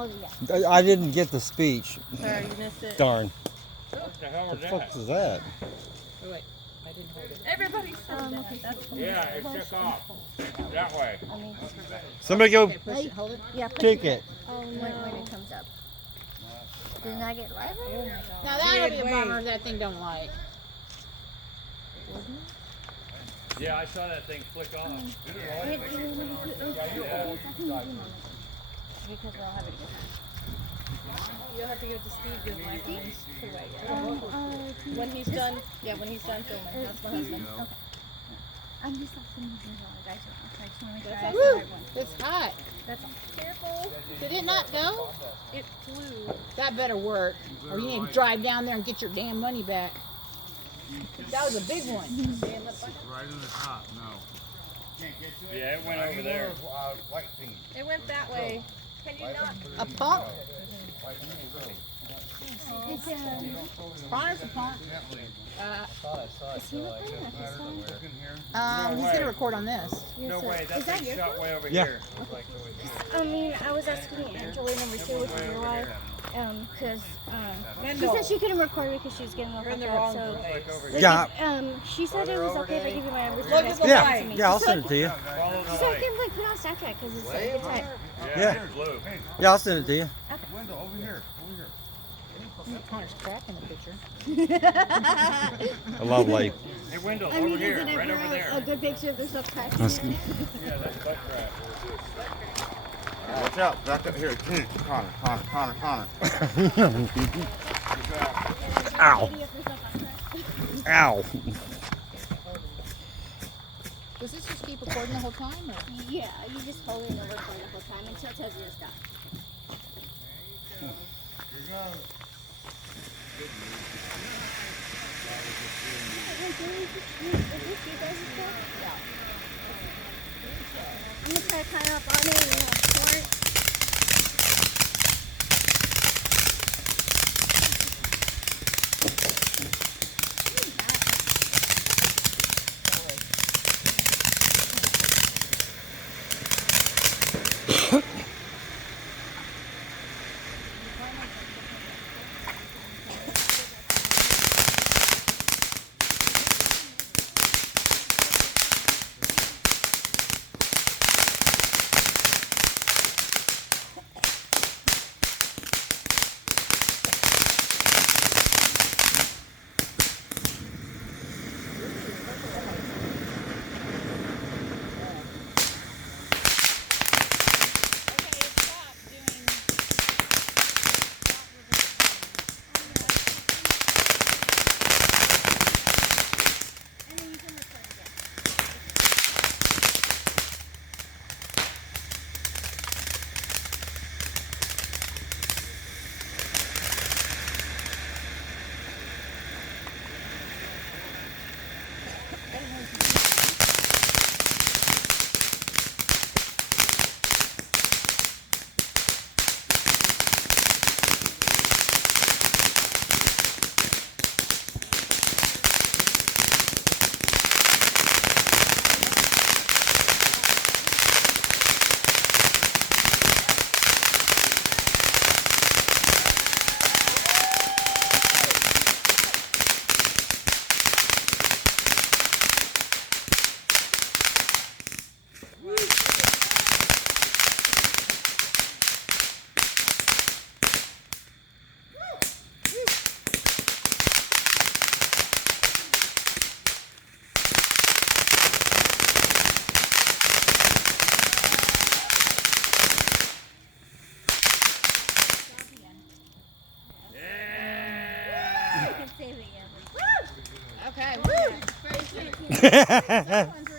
Oh, yeah. I didn't get the speech. Sorry, you missed it. Darn. What the hell What was the that? fuck is that? Oh, wait, I didn't hold it. Everybody said that. Okay. That's Yeah, it took off. That way. I mean, Somebody go Okay, push it, hold it. yeah, push take it. Oh, no. When it comes up. Didn't I get live? Oh, my God. Now that'll be a bummer if that thing don't light. Yeah, I saw that thing flick off. Because we'll have it You'll have to give it to Steve to light when he's done. Yeah, when he's done filming. That's my husband. Okay. I'm just listening to the guys. Okay, just want to make sure I Woo! ask the right one. It's hot. That's all. Careful. Did it not go? It flew. That better work, or you need to drive down there and get your damn money back. That was a big one. Right in the top, no. Yeah, it went over there. It went that way. Can you not? A pump? It's Connor's a pump. Is he recording at this time? He's gonna record on this. No way, Is that that thing your shot phone? way over Yeah. here. I mean, I was asking Angelina Mercer with your wife, because she said she couldn't record because she was getting You're in the up, wrong so place. Yeah. she said it was okay if I give you my number. Look at the Yeah. light. Yeah, I'll send it to you. Follow She the said I light. can like put on Snapchat because it's like it's like Yeah. Blue. Yeah, I'll send it to you. Window over here, over here. Connor's cracking the picture. Lovely. Hey, Wendell, I over mean, here, isn't it right over a there. good picture if there's no cracks That's in it? Yeah, that's butt crack. Watch out, back up here. Connor. Ow. Ow. Does this just keep recording the whole time? Or? Yeah, you just hold it over for the whole time until it tells you to stop. I'm gonna try to climb up on it and short. And then you can record again. You can save it again. Okay. Woo! Woo!